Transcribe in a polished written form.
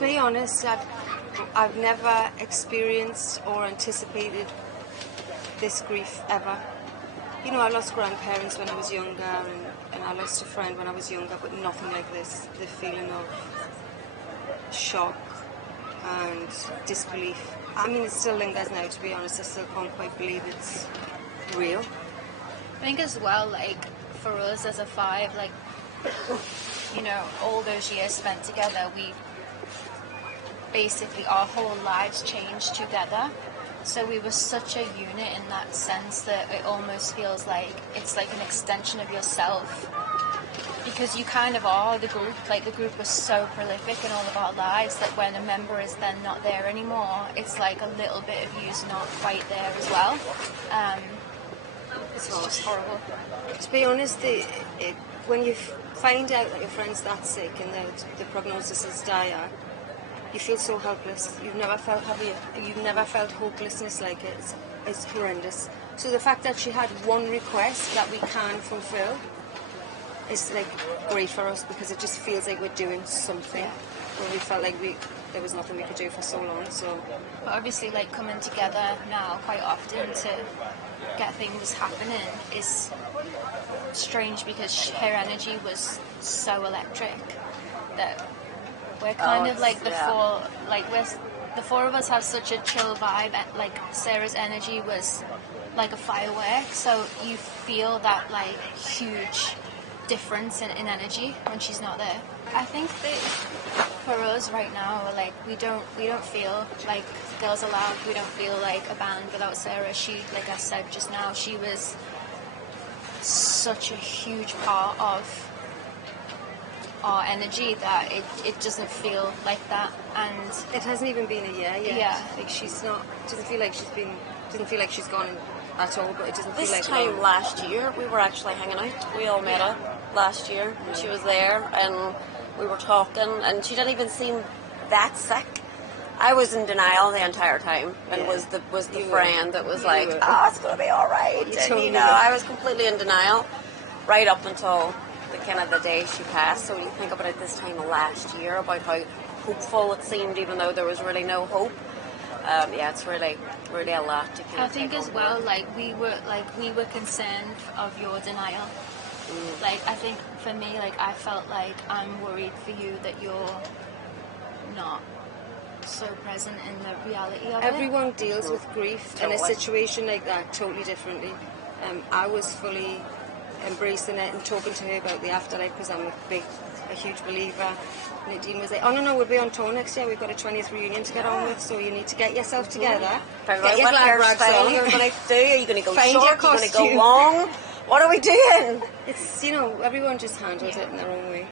be honest, I've never experienced or anticipated this grief ever. You know, I lost grandparents when I was younger, and I lost a friend when I was younger, but nothing like this. The feeling of shock and disbelief. I mean, it still lingers now, to be honest. I still can't quite believe it's real. I think as well, like, for us as a five, like, you know, all those years spent together, we basically, our whole lives changed together. So we were such a unit in that sense that it almost feels like it's like an extension of yourself. Because you kind of are the group. Like, the group was so prolific in all of our lives that when a member is then not there anymore, it's like a little bit of you's not quite there as well. It's just horrible. To be honest, when you find out that your friend's that sick and the prognosis is dire, you feel so helpless. You've never felt You've never felt hopelessness like it. It's horrendous. So the fact that she had one request that we can fulfill is like great for us, because it just feels like we're doing something when we felt like there was nothing we could do for so long. So, but obviously, like, coming together now quite often to get things happening is strange, because her energy was so electric that we're kind of like the four, like, the four of us have such a chill vibe. Like, Sarah's energy was like a firework, so you feel that like huge difference in energy when she's not there. I think that for us right now, like, we don't feel like Girls Aloud. We don't feel like a band without Sarah. She, like I said just now, she was such a huge part of our energy that it doesn't feel like that. And it hasn't even been a year yet. Yeah. Like, doesn't feel like she's gone at all, but it doesn't feel like This time last year, we were actually hanging out. We all met up last year, and she was there, and we were talking, and she didn't even seem that sick. I was in denial the entire time, and was the friend that was like, "Oh, it's gonna be all right." And, I was completely in denial right up until the kind of the day she passed. So when you think about it this time last year, about how hopeful it seemed, even though there was really no hope. It's really a lot to kind of I think as well, like, we were concerned of your denial. Like, I think for me, like, I felt like I'm worried for you that you're not so present in the reality of it. Everyone deals with grief in a situation like that totally differently. I was fully embracing it and talking to her about the afterlife, because I'm a huge believer. Nadine was like, "Oh no, we'll be on tour next year. We've got a 20th reunion to get on with, so you need to get yourself together. Get your glad rags on. You're going to do? Are you going to go short? Are you going to go long? What are we doing?" It's, everyone just handles it in their own way.